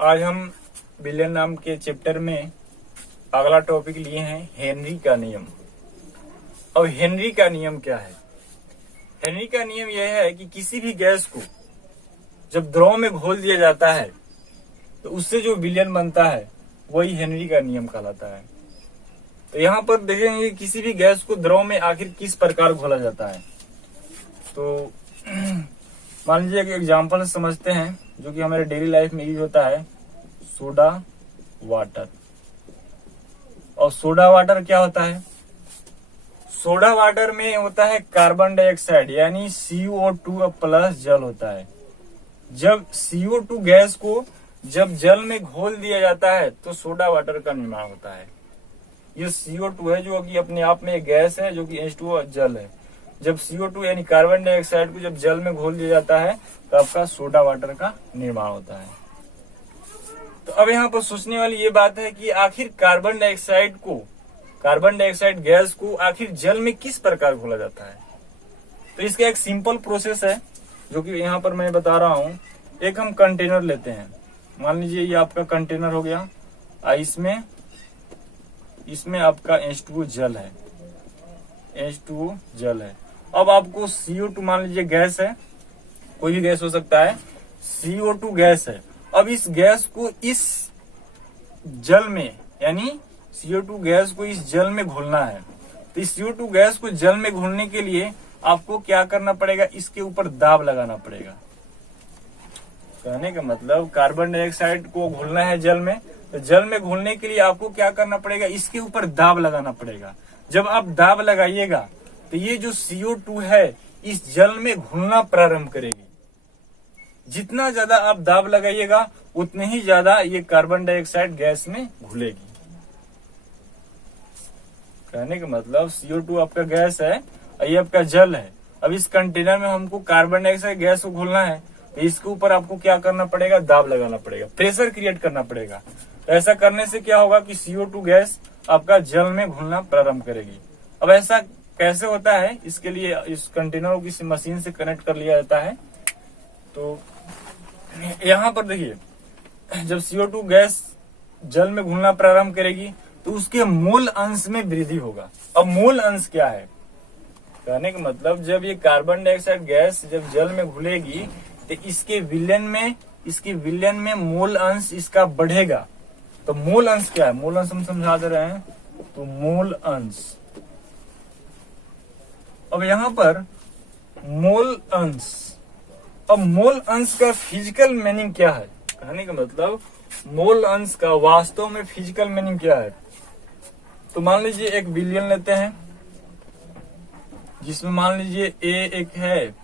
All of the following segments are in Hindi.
आज हम विलियन नाम के चैप्टर में अगला टॉपिक लिए हैं हेनरी का नियम। अब हेनरी का नियम क्या है? हेनरी का नियम यह है कि किसी भी गैस को जब द्रव में घोल दिया जाता है तो उससे जो विलियन बनता है वही हेनरी का नियम कहलाता है। तो यहाँ पर देखेंगे किसी भी गैस को द्रव में आखिर किस प्रकार घोला जाता है। तो मान लीजिए एक एग्जाम्पल समझते हैं जो कि हमारे डेली लाइफ में यूज होता है, सोडा वाटर। और सोडा वाटर क्या होता है? सोडा वाटर में होता है कार्बन डाइऑक्साइड यानी CO2 प्लस जल होता है। जब CO2 गैस को जब जल में घोल दिया जाता है तो सोडा वाटर का निर्माण होता है। ये CO2 है जो कि अपने आप में एक गैस है जो कि H2O जल है। जब CO2 यानी कार्बन डाइऑक्साइड को जब जल में घोल दिया जाता है तो आपका सोडा वाटर का निर्माण होता है। तो अब यहाँ पर सोचने वाली ये बात है कि आखिर कार्बन डाइऑक्साइड गैस को आखिर जल में किस प्रकार घोला जाता है। तो इसका एक सिंपल प्रोसेस है जो कि यहाँ पर मैं बता रहा हूँ। एक हम कंटेनर लेते हैं, मान लीजिए ये आपका कंटेनर हो गया, इसमें आपका H2O जल है, H2O जल है। अब आपको CO2 मान लीजिए गैस है, कोई भी गैस हो सकता है, CO2 गैस है। अब इस गैस को इस जल में यानी CO2 गैस को इस जल में घोलना है। तो इस CO2 गैस को जल में घोलने के लिए आपको क्या करना पड़ेगा? इसके ऊपर दाब लगाना पड़ेगा। कहने का मतलब कार्बन डाइऑक्साइड को घोलना है जल में, तो जल में घोलने के लिए आपको क्या करना पड़ेगा? इसके ऊपर दाब लगाना पड़ेगा। जब आप दाब लगाइएगा तो ये जो CO2 है इस जल में घुलना प्रारंभ करेगी। जितना ज्यादा आप दाब लगाइएगा उतने ही ज्यादा ये कार्बन डाइऑक्साइड गैस में घुलेगी। कहने का मतलब CO2 आपका गैस है और ये आपका जल है। अब इस कंटेनर में हमको कार्बन डाइऑक्साइड गैस को घोलना है तो इसके ऊपर आपको क्या करना पड़ेगा? दाब लगाना पड़ेगा, प्रेशर क्रिएट करना पड़ेगा। तो ऐसा करने से क्या होगा कि CO2 गैस आपका जल में घुलना प्रारंभ करेगी। अब ऐसा कैसे होता है? इसके लिए इस कंटेनर को किसी मशीन से कनेक्ट कर लिया जाता है। तो यहाँ पर देखिए, जब CO2 गैस जल में घुलना प्रारंभ करेगी तो उसके मोल अंश में वृद्धि होगा। अब मोल अंश क्या है? कहने का मतलब जब ये कार्बन डाइऑक्साइड गैस जब जल में घुलेगी तो इसके विलयन में मोल अंश इसका बढ़ेगा। तो मोल अंश क्या है? मोल अंश हम समझा दे रहे हैं। तो मोल अंश, अब यहाँ पर मोल अंश, अब मोल अंश का फिजिकल मीनिंग क्या है? कहने का मतलब मोल अंश का वास्तव में फिजिकल मीनिंग क्या है? तो मान लीजिए एक विलयन लेते हैं जिसमें मान लीजिए A एक है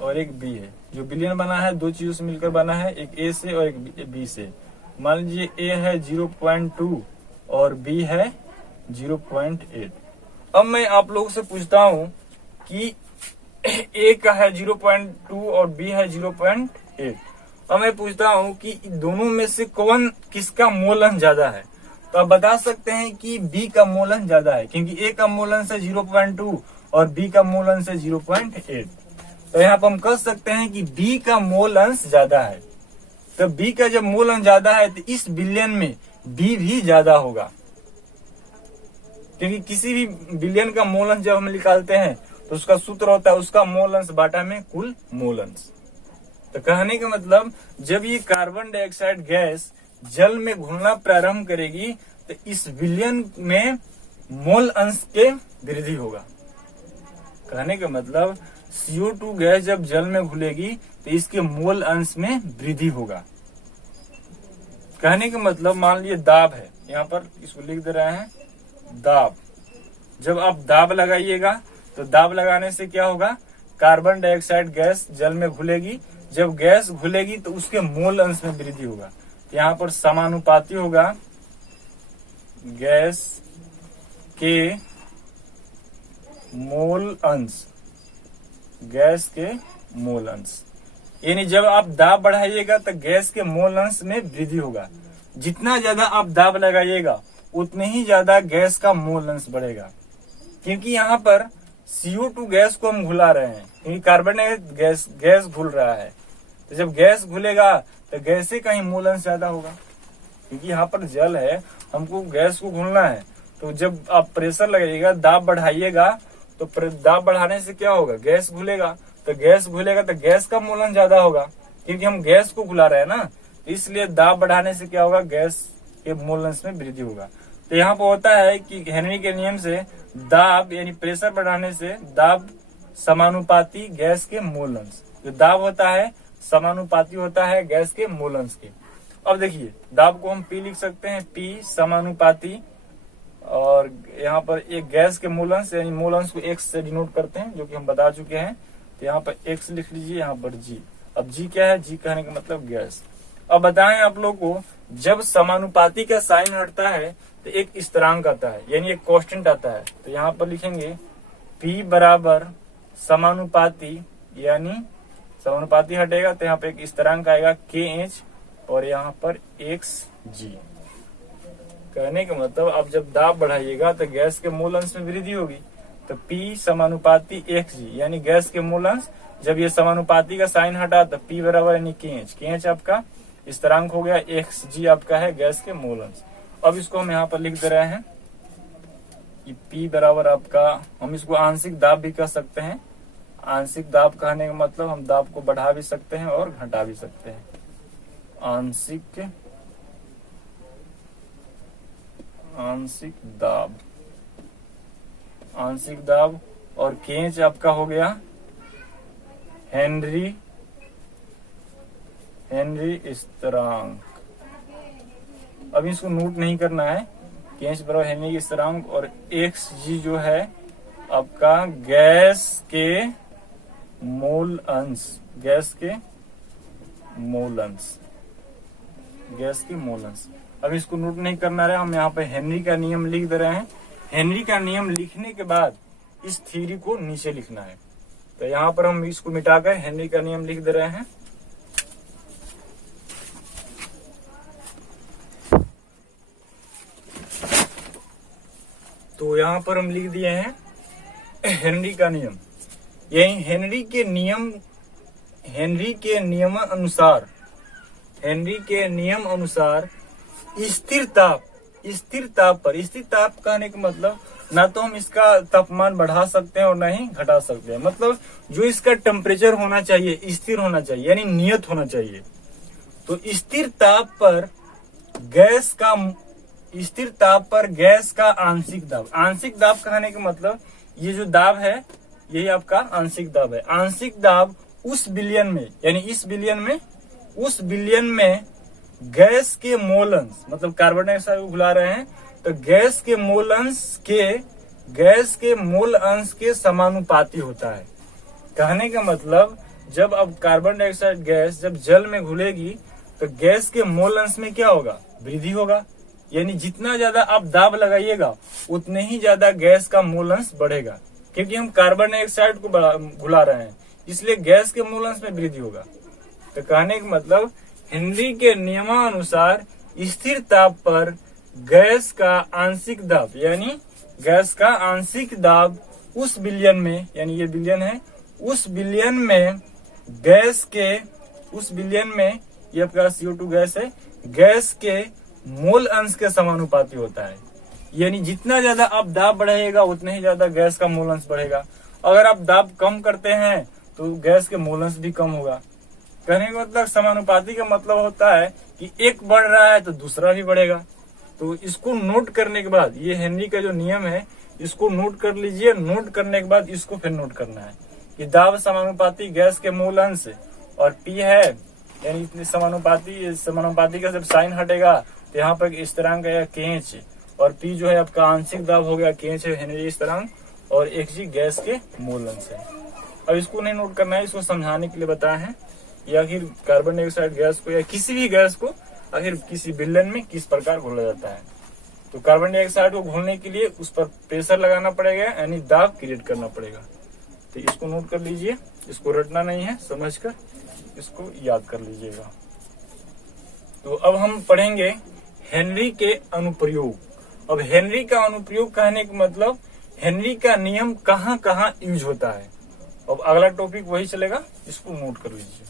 और एक B है। जो विलयन बना है दो चीजों से मिलकर बना है, एक A से और एक B से। मान लीजिए A है 0.2 और B है 0.8। अब मैं आप लोगों से पूछता हूं कि A का है 0.2 और B है 0.8। अब मैं पूछता हूं कि दोनों में से कौन किसका मोल अंश ज्यादा है? तो आप बता सकते हैं कि B का मोल अंश ज्यादा है, क्योंकि A का मोल अंश है 0.2 और B का मोल अंश है 0.8। तो यहाँ पर हम कह सकते हैं कि B का मोल अंश ज्यादा है। तो B का जब मोल अंश ज्यादा है तो इस विलयन में B भी ज्यादा होगा, क्योंकि किसी भी विलयन का मोल अंश जब हम निकालते हैं तो उसका सूत्र होता है उसका मोल अंश बाटा में कुल मोल अंश। तो कहने का मतलब जब ये कार्बन डाइऑक्साइड गैस जल में घुलना प्रारंभ करेगी तो इस विलयन में मोल अंश के वृद्धि होगा। कहने का मतलब CO2 गैस जब जल में घुलेगी तो इसके मोल अंश में वृद्धि होगा। कहने का मतलब मान लीजिए दाब है, यहाँ पर इसको लिख दे रहे हैं दाब। जब आप दाब लगाइएगा तो दाब लगाने से क्या होगा? कार्बन डाइऑक्साइड गैस जल में घुलेगी। जब गैस घुलेगी तो उसके मोल अंश में वृद्धि होगा। तो यहाँ पर समानुपाती होगा गैस के मोल अंश, गैस के मोल अंश। यानी जब आप दाब बढ़ाइएगा तो गैस के मोल अंश में वृद्धि होगा। जितना ज्यादा आप दाब लगाइएगा उतने ही ज्यादा गैस का मोल अंश बढ़ेगा, क्योंकि यहाँ पर CO2 गैस को हम घुला रहे हैं, क्योंकि कार्बन गैस घुल रहा है। तो जब गैस घुलेगा तो गैस का ही मोल अंश ज्यादा होगा, क्योंकि यहाँ पर जल है, हमको गैस को घुलना है। तो जब आप प्रेशर लगाइएगा, दाब बढ़ाइएगा, तो दाब बढ़ाने से क्या होगा, गैस घुलेगा। तो गैस घुलेगा तो गैस का मोल अंश ज्यादा होगा, क्योंकि हम गैस को घुला रहे हैं ना। तो इसलिए दाब बढ़ाने से क्या होगा, गैस के मोल अंश में वृद्धि होगा। तो यहाँ पर होता है कि हेनरी के नियम से दाब यानी प्रेशर बढ़ाने से दाब समानुपाती गैस के मोल अंश, जो दाब होता है समानुपाती होता है गैस के मोल अंश के। अब देखिए दाब को हम पी लिख सकते हैं, पी समानुपाती, और यहाँ पर एक गैस के मोल अंश यानी मोल अंश को एक्स से डिनोट करते हैं, जो कि हम बता चुके हैं। तो यहाँ पर एक्स लिख लीजिए, यहाँ पर जी। अब जी क्या है, जी कहने का मतलब गैस। अब बताएं आप लोग को, जब समानुपाती का साइन हटता है तो एक स्थिरांक आता है, यानी एक कांस्टेंट आता है। तो यहाँ पर लिखेंगे P बराबर समानुपाती, यानी समानुपाती हटेगा तो यहाँ पे एक स्थिरांक आएगा KH, और यहाँ पर XG। कहने का मतलब अब जब दाब बढ़ाइएगा तो गैस के मोल अंश में वृद्धि होगी। तो P समानुपाती XG, यानी गैस के मोल अंश, जब ये समानुपाती का साइन हटा तो P बराबर यानी KH, KH आपका स्थिरांक हो गया, XG आपका है गैस के मोल अंश। अब इसको हम यहाँ पर लिख दे रहे हैं कि P बराबर आपका, हम इसको आंशिक दाब भी कह सकते हैं। आंशिक दाब कहने का मतलब हम दाब को बढ़ा भी सकते हैं और घटा भी सकते हैं। आंशिक दाब, और केंच आपका हो गया हेनरी स्थिरांक। अब इसको नोट नहीं करना है, केंच बराबर हेनरी स्थिरांक, और XG जो है आपका गैस के मोल अंश, गैस के मोल अंश। अब इसको नोट नहीं करना है, हम यहाँ पे हेनरी का नियम लिख दे रहे हैं। हेनरी का नियम लिखने के बाद इस थ्योरी को नीचे लिखना है। तो यहाँ पर हम इसको मिटाकर हेनरी का नियम लिख दे रहे हैं। तो यहाँ पर हम लिख दिए हैं हेनरी का नियम। यही हेनरी के नियम अनुसार स्थिर ताप कहने का मतलब ना तो हम इसका तापमान बढ़ा सकते हैं और ना ही घटा सकते हैं। मतलब जो इसका टेम्परेचर होना चाहिए स्थिर होना चाहिए, यानी नियत होना चाहिए। तो स्थिर ताप पर गैस का आंशिक दाब कहने का मतलब ये जो दाब है यही आपका आंशिक दाब है। आंशिक दाब उस विलयन में, यानी इस विलयन में गैस के मोल अंश, मतलब कार्बन डाइऑक्साइड को घुला रहे हैं तो गैस के मोल अंश के समानुपाती होता है। कहने का मतलब जब अब कार्बन डाइऑक्साइड गैस जब जल में घुलेगी तो गैस के मोल अंश में क्या होगा, वृद्धि होगा। यानी जितना ज्यादा आप दाब लगाइएगा उतने ही ज्यादा गैस का मोल अंश बढ़ेगा, क्योंकि हम कार्बन डाइऑक्साइड को घुला रहे हैं, इसलिए गैस के मोल अंश में वृद्धि होगा। तो कहने का मतलब हेनरी के नियमानुसार स्थिर ताप पर गैस का आंशिक दाब, यानी गैस का आंशिक दाब उस विलयन में, यानी ये विलयन है, उस विलयन में ये आपका CO2 गैस है, गैस के मोल अंश के समानुपाती होता है। यानी जितना ज्यादा आप दाब बढ़ाइएगा उतना ही ज्यादा गैस का मोल अंश बढ़ेगा। अगर आप दाब कम करते हैं तो गैस के मोल अंश भी कम होगा। कहने का मतलब समानुपाती का मतलब होता है कि एक बढ़ रहा है तो दूसरा भी बढ़ेगा। तो इसको नोट करने के बाद, ये हेनरी का जो नियम है इसको नोट कर लीजिए। नोट करने के बाद इसको फिर नोट करना है कि दाब समानुपाती गैस के मोल अंश, और P है यानी इतनी समानुपाती का जब साइन हटेगा तो यहाँ पर स्थिरांक आएगा KH, और P जो है आपका आंशिक दाब हो गया, KH है हेनरी स्थिरांक, और XG गैस के मोल अंश है। अब इसको नहीं नोट करना है, इसको समझाने के लिए बताया है। या आखिर कार्बन डाइऑक्साइड गैस को या किसी भी गैस को आखिर किसी विलयन में किस प्रकार घोला जाता है। तो कार्बन डाइऑक्साइड को घोलने के लिए उस पर प्रेशर लगाना पड़ेगा, यानी दाब क्रिएट करना पड़ेगा। तो इसको नोट कर लीजिए, इसको रटना नहीं है, समझकर इसको याद कर लीजिएगा। तो अब हम पढ़ेंगे हेनरी के अनुप्रयोग। अब हेनरी का अनुप्रयोग कहने का मतलब हेनरी का नियम कहाँ कहाँ यूज होता है। अब अगला टॉपिक वही चलेगा, इसको नोट कर लीजिए।